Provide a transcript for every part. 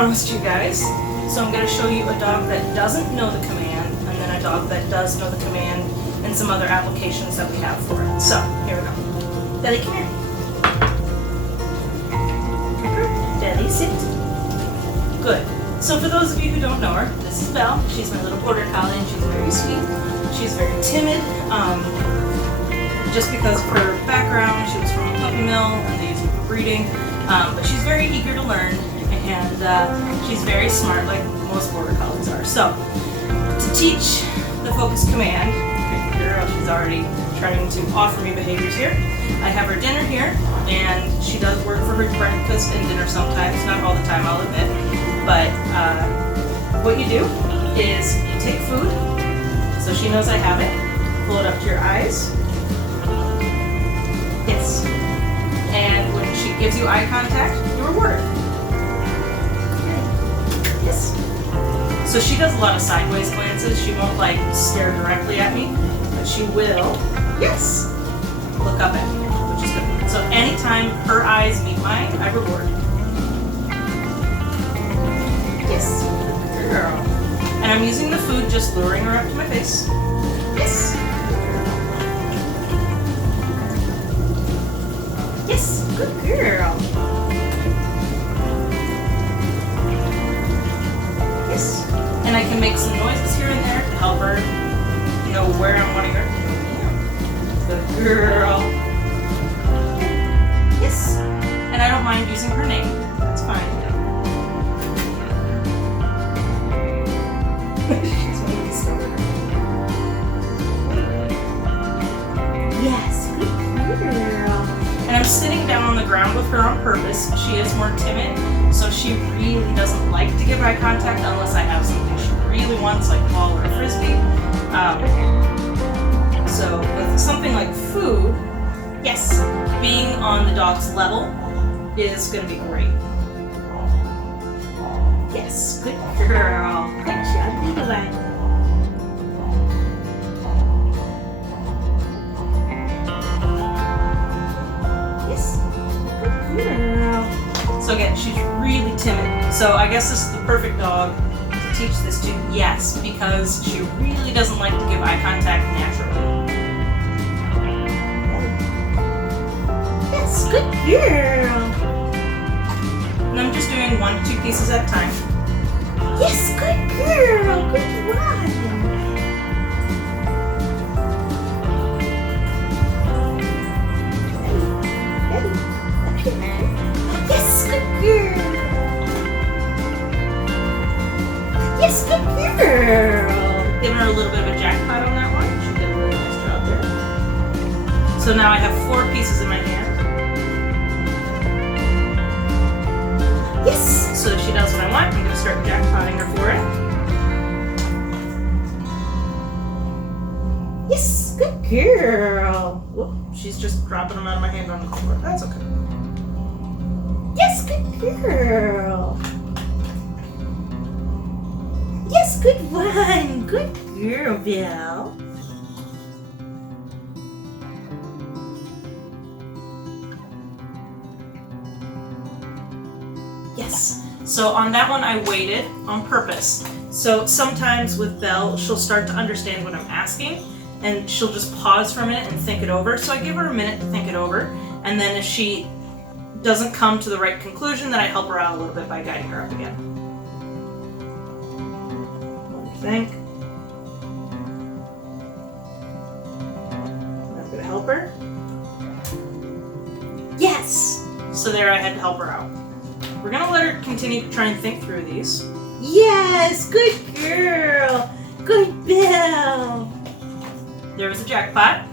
promised you guys. So I'm going to show you a dog that doesn't know the command, and then a dog that does know the command, and some other applications that we have for it. So, here we go. Daddy, come here. Daddy, sit. Good. So for those of you who don't know her, this is Belle. She's my little border collie, and she's very sweet. She's very timid. Just because of her background, she was from a puppy mill, and they use her for breeding. But she's very eager to learn, and she's very smart, like most border collies are. So, to teach the focus command, she's already trying to offer me behaviors here. I have her dinner here, and she does work for her breakfast and dinner sometimes, not all the time, I'll admit. But what you do is you take food, so she knows I have it, pull it up to your eyes. Yes. And when she gives you eye contact, you reward her. Yes. So she does a lot of sideways glances. She won't like stare directly at me, but she will, yes, look up at me, which is good. So anytime her eyes meet mine, I reward. Yes, good girl. And I'm using the food, just luring her up to my face. Yes. Yes, good girl. Yes. And I can make some noises here and there to help her know where I'm wanting her. Good girl. Yes. And I don't mind using her name. That's fine. She's maybe started. Yes, good girl. And I'm sitting down on the ground with her on purpose. She is more timid, so she really doesn't like to give eye contact unless I have something she really wants, like a ball or a frisbee. So with something like food, yes, being on the dog's level is going to be great. Yes, good girl. Good job, Levi. So again, she's really timid. So I guess this is the perfect dog to teach this to. Yes, because she really doesn't like to give eye contact naturally. Yes, good girl. And I'm just doing 1 to 2 pieces at a time. Yes, good girl. Good one. Yes, good girl. Yes, good girl. Giving her a little bit of a jackpot on that one. She did a really nice job there. So now I have 4 pieces in my hand. Yes. So she does what I want. I'm going to start jackpotting her for it. Yes, good girl. Whoop, she's just dropping them out of my hand on the floor. That's okay. Yes, good girl. Yes, good one. Good girl, Belle. Yes. So on that one, I waited on purpose. So sometimes with Belle, she'll start to understand what I'm asking, and she'll just pause for a minute and think it over. So I give her a minute to think it over, and then if she doesn't come to the right conclusion, then I help her out a little bit by guiding her up again. What do you think? That's going to help her? Yes! So there, I had to help her out. We're going to let her continue to try and think through these. Yes! Good girl! Good Belle! There was a jackpot.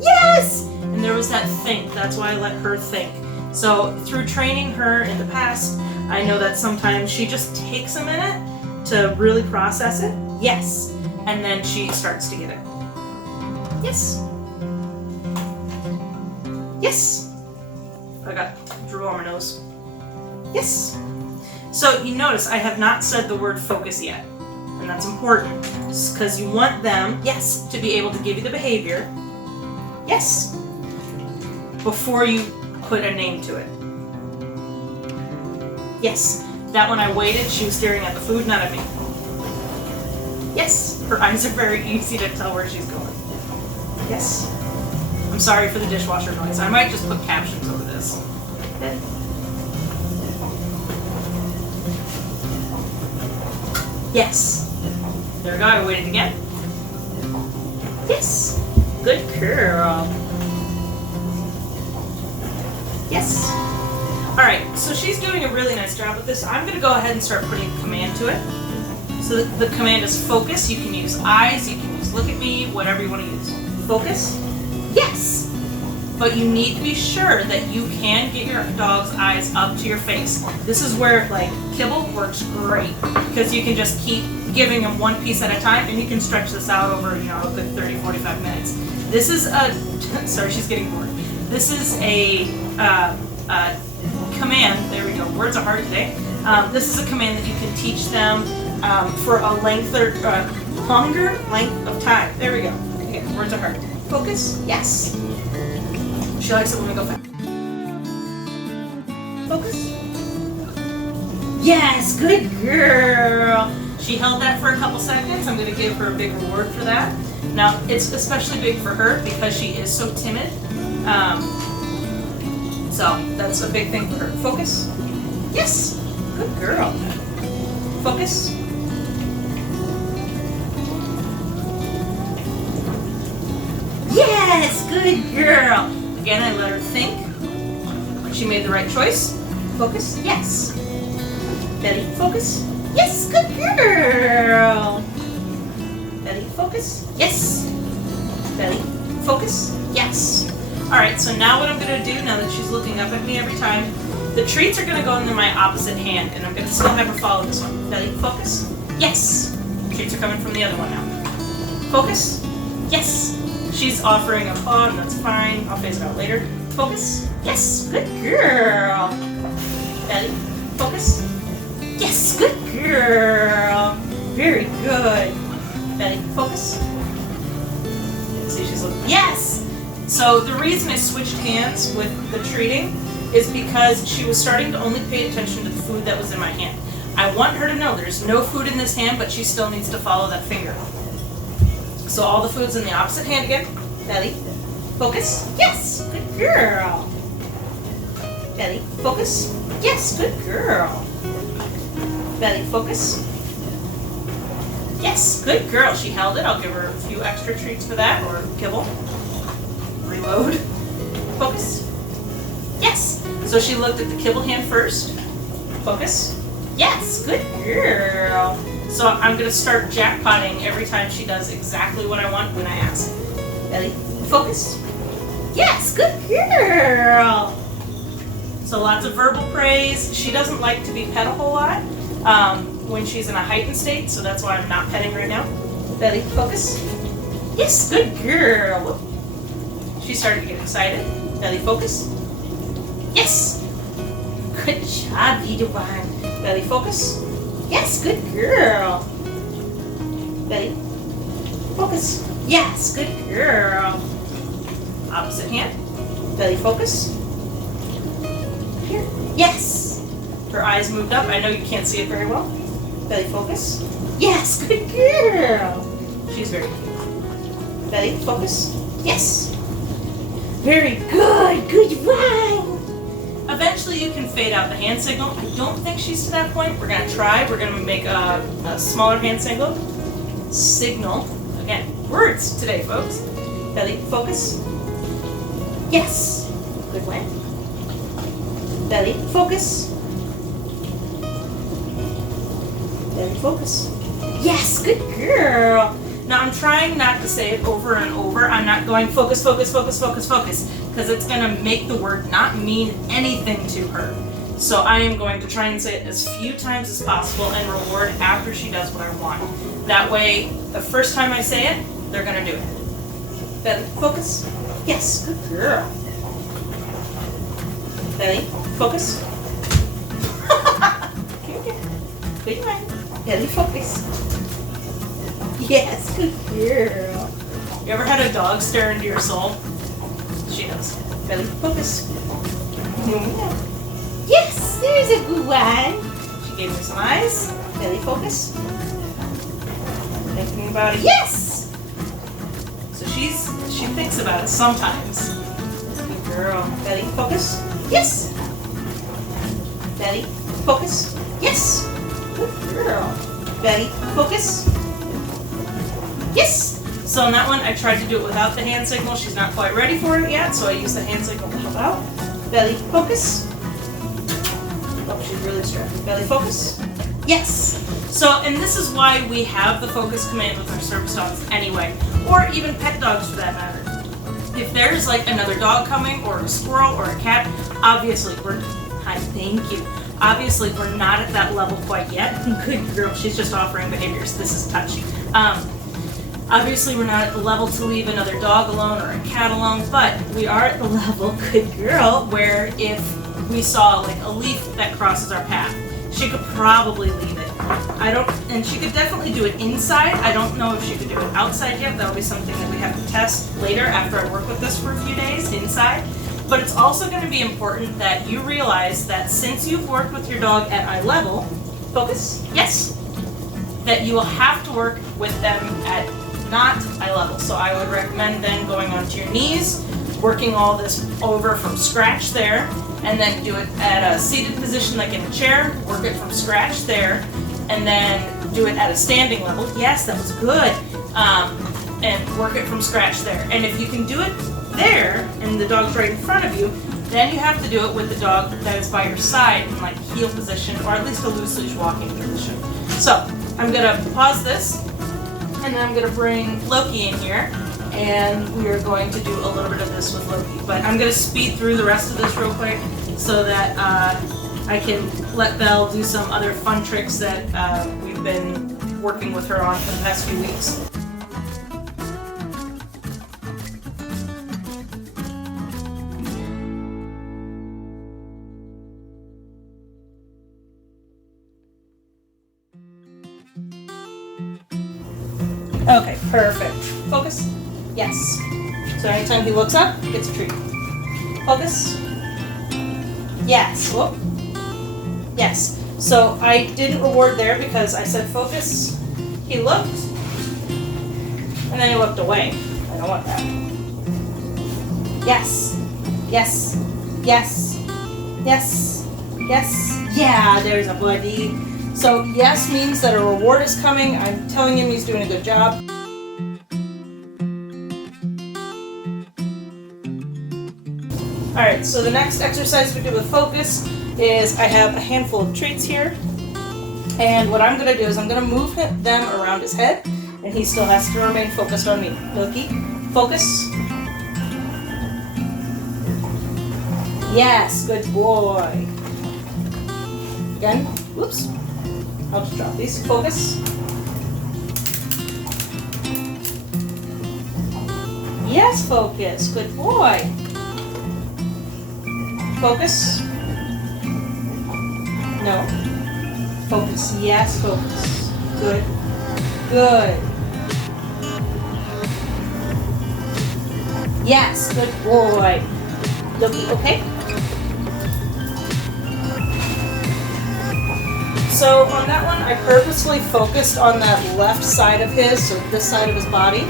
Yes! And there was that think. That's why I let her think. So through training her in the past, I know that sometimes she just takes a minute to really process it. Yes. And then she starts to get it. Yes. Yes. I got drool on my nose. Yes. So you notice I have not said the word focus yet. And that's important because you want them, yes, to be able to give you the behavior. Yes. Before you put a name to it. Yes. That one I waited, she was staring at the food, not at me. Yes. Her eyes are very easy to tell where she's going. Yes. I'm sorry for the dishwasher noise. I might just put captions over this. Okay. Yes. There we go, I waited again. Yes. Good girl. Yes. Alright, so she's doing a really nice job with this. I'm going to go ahead and start putting a command to it. So the command is focus. You can use eyes, you can use look at me, whatever you want to use. Focus. Yes. But you need to be sure that you can get your dog's eyes up to your face. This is where, like, kibble works great because you can just keep giving them one piece at a time and you can stretch this out over, you know, a good 30-45 minutes. This is a, sorry, she's getting bored. This is a command, there we go, words are hard today. This is a command that you can teach them for a longer length of time. There we go. Again, words are hard. Focus, yes. She likes it when we go fast. Focus. Yes, good girl. She held that for a couple seconds. I'm going to give her a big reward for that. Now, it's especially big for her because she is so timid. So that's a big thing for her. Focus. Yes, good girl. Focus. Yes, good girl. Again, I let her think. She made the right choice. Focus. Yes. Betty, focus. Yes, good girl. Betty, focus. Yes. Betty, focus. Yes. All right, so now what I'm going to do, now that she's looking up at me every time, the treats are going to go into my opposite hand, and I'm going to still have her follow this one. Betty, focus. Yes. Treats are coming from the other one now. Focus. Yes. She's offering a paw, and that's fine. I'll phase it out later. Focus. Yes. Good girl. Betty, focus. Yes. Good girl. Very good. Betty, focus. See, she's looking. Yes. So the reason I switched hands with the treating is because she was starting to only pay attention to the food that was in my hand. I want her to know there's no food in this hand, but she still needs to follow that finger. So all the food's in the opposite hand again. Betty, focus. Yes, good girl. Betty, focus. Yes, good girl. Betty, focus. Yes, good girl. She held it. I'll give her a few extra treats for that, or kibble. Reload. Focus. Yes. So she looked at the kibble hand first. Focus. Yes, good girl. So I'm going to start jackpotting every time she does exactly what I want when I ask. Betty, focus. Yes, good girl. So lots of verbal praise. She doesn't like to be pet a whole lot when she's in a heightened state, so that's why I'm not petting right now. Betty, focus. Yes, good girl. She started to get excited. Belly, focus. Yes. Good job, Vidwan. Belly, focus. Yes, good girl. Belly, focus. Yes, good girl. Opposite hand. Belly, focus. Here. Yes. Her eyes moved up. I know you can't see it very well. Belly, focus. Yes, good girl. She's very cute. Belly, focus. Yes. Very good. Good one. Eventually you can fade out the hand signal. I don't think she's to that point. We're going to try. We're going to make a smaller hand signal. Again, words today, folks. Belly, focus. Yes. Good one. Belly, focus. Belly, focus. Yes, good girl. Now I'm trying not to say it over and over. I'm not going focus, focus, focus, focus, focus, because it's going to make the word not mean anything to her. So I am going to try and say it as few times as possible and reward after she does what I want. That way, the first time I say it, they're going to do it. Belly, focus. Yes, good girl. Belly, focus. Good one. Belly, focus. Yes, good girl. You ever had a dog stare into your soul? She does. Belly, focus. Yes! there's a good one. She gave me some eyes. Belly focus. Thinking about it. Yes! So she thinks about it sometimes. Good girl. Belly focus. Yes! Belly focus. Yes! Good girl. Belly focus. Yes! So on that one, I tried to do it without the hand signal. She's not quite ready for it yet, so I used the hand signal to help out. Belly focus. Oh, she's really distracted. Belly focus. Yes! So, and this is why we have the focus command with our service dogs anyway, or even pet dogs for that matter. If there's like another dog coming, or a squirrel, or a cat, obviously Obviously, we're not at that level quite yet. Good girl, she's just offering behaviors. This is touch. Obviously, we're not at the level to leave another dog alone or a cat alone, but we are at the level, good girl, where if we saw like a leaf that crosses our path, she could probably leave it. And she could definitely do it inside. I don't know if she could do it outside yet. That'll be something that we have to test later after I work with this for a few days inside. But it's also going to be important that you realize that since you've worked with your dog at eye level, focus, yes, that you will have to work with them at not eye level. So I would recommend then going onto your knees, working all this over from scratch there, and then do it at a seated position like in a chair, work it from scratch there, and then do it at a standing level. Yes, that was good. And work it from scratch there. And if you can do it there, and the dog's right in front of you, then you have to do it with the dog that is by your side in like heel position, or at least a loose leash walking position. So I'm gonna pause this, and then I'm gonna bring Loki in here, and we are going to do a little bit of this with Loki. But I'm gonna speed through the rest of this real quick so that I can let Belle do some other fun tricks that we've been working with her on for the past few weeks. Okay, perfect. Focus. Yes. So anytime he looks up, he gets a treat. Focus. Yes. Whoop. Yes. So I didn't reward there because I said focus. He looked, and then he looked away. I don't want that. Yes. Yes. Yes. Yes. Yes. Yeah, there's a buddy. So yes means that a reward is coming. I'm telling him he's doing a good job. Alright, so the next exercise we do with focus is I have a handful of treats here. And what I'm going to do is I'm going to move them around his head, and he still has to remain focused on me. Loki, focus. Yes, good boy. Again, whoops. I'll just drop these. Focus. Yes, focus. Good boy. Focus. No. Focus. Yes, focus. Good. Good. Yes, good boy. Loki, okay? So on that one, I purposefully focused on that left side of his, so this side of his body,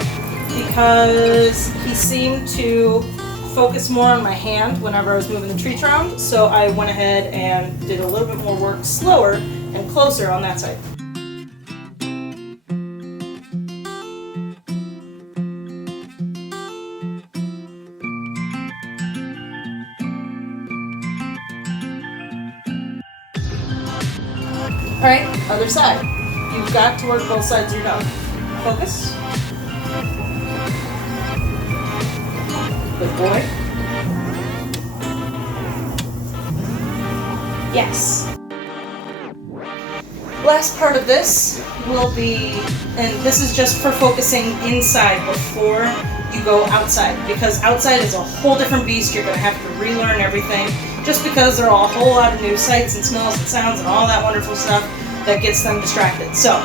because he seemed to focus more on my hand whenever I was moving the treats around, so I went ahead and did a little bit more work slower and closer on that side. Alright, other side. You've got to work both sides of your dog. Focus. Good boy. Yes. Last part of this will be, and this is just for focusing inside before you go outside, because outside is a whole different beast. You're going to have to relearn everything, just because there are a whole lot of new sights and smells and sounds and all that wonderful stuff that gets them distracted. So,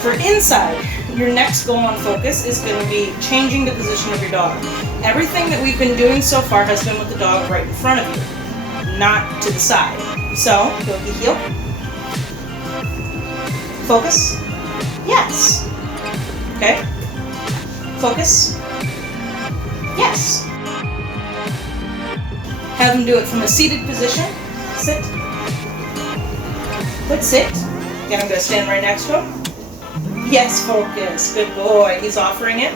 for inside, your next goal on focus is going to be changing the position of your dog. Everything that we've been doing so far has been with the dog right in front of you, not to the side. So, Loki heel. Focus. Yes. Okay. Focus. Yes. Have him do it from a seated position. Sit. Good, sit. Again, I'm going to stand right next to him. Yes, focus. Good boy. He's offering it.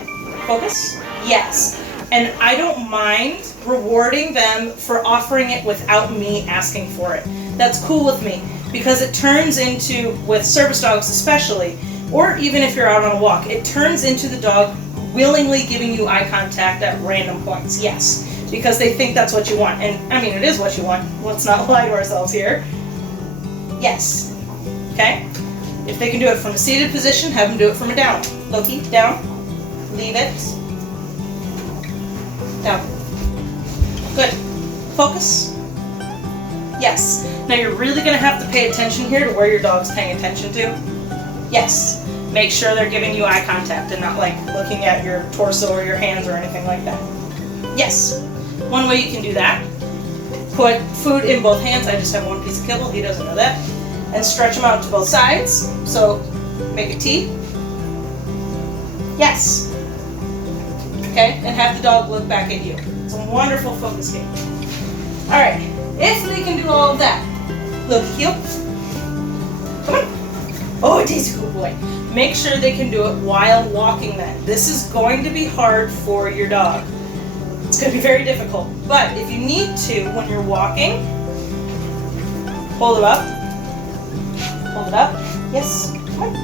Focus. Yes. And I don't mind rewarding them for offering it without me asking for it. That's cool with me because it turns into, with service dogs especially, or even if you're out on a walk, it turns into the dog willingly giving you eye contact at random points. Yes. Because they think that's what you want. And I mean, it is what you want. Let's not lie to ourselves here. Yes. Okay? If they can do it from a seated position, have them do it from a down. Loki, down. Leave it. Down. Good. Focus. Yes. Now you're really going to have to pay attention here to where your dog's paying attention to. Yes. Make sure they're giving you eye contact and not like looking at your torso or your hands or anything like that. Yes. One way you can do that, put food in both hands. I just have one piece of kibble, he doesn't know that. And stretch them out to both sides. So make a T. Yes. Okay, and have the dog look back at you. It's a wonderful focus game. All right, if they can do all of that, look, heel. Come on. Oh, Daisy, good boy. Make sure they can do it while walking then. This is going to be hard for your dog. It's going to be very difficult, but if you need to, when you're walking, hold it up, yes, come on.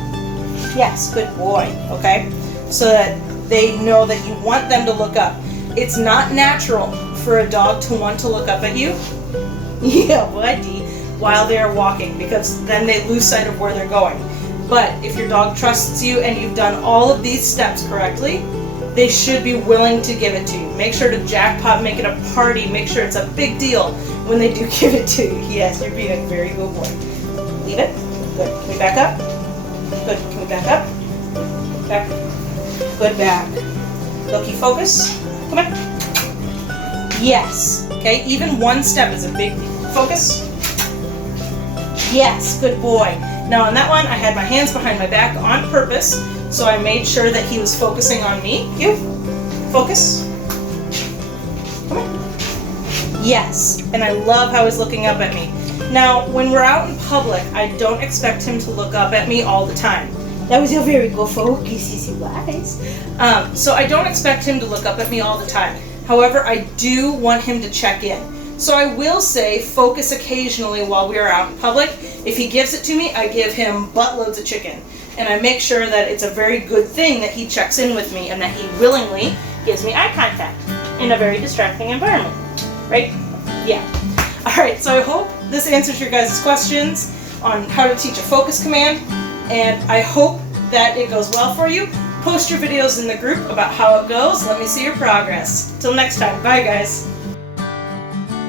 Yes, good boy, okay, so that they know that you want them to look up. It's not natural for a dog to want to look up at you, yeah, buddy, while they're walking, because then they lose sight of where they're going. But if your dog trusts you and you've done all of these steps correctly, they should be willing to give it to you. Make sure to jackpot, make it a party, make sure it's a big deal when they do give it to you. Yes, you're being a very good boy. Leave it. Good. Can we back up? Good. Can we back up? Back. Good back. Loki, focus. Come on. Yes. Okay, even one step is a big deal. Focus. Yes, good boy. Now on that one, I had my hands behind my back on purpose, so I made sure that he was focusing on me. You. Focus. Come on. Yes. And I love how he's looking up at me. Now, when we're out in public, I don't expect him to look up at me all the time. That was a very good focus, you guys. So I don't expect him to look up at me all the time. However, I do want him to check in. So I will say focus occasionally while we are out in public. If he gives it to me, I give him buttloads of chicken. And I make sure that it's a very good thing that he checks in with me and that he willingly gives me eye contact in a very distracting environment. Right? Yeah. All right, so I hope this answers your guys' questions on how to teach a focus command. And I hope that it goes well for you. Post your videos in the group about how it goes. Let me see your progress. Till next time. Bye, guys.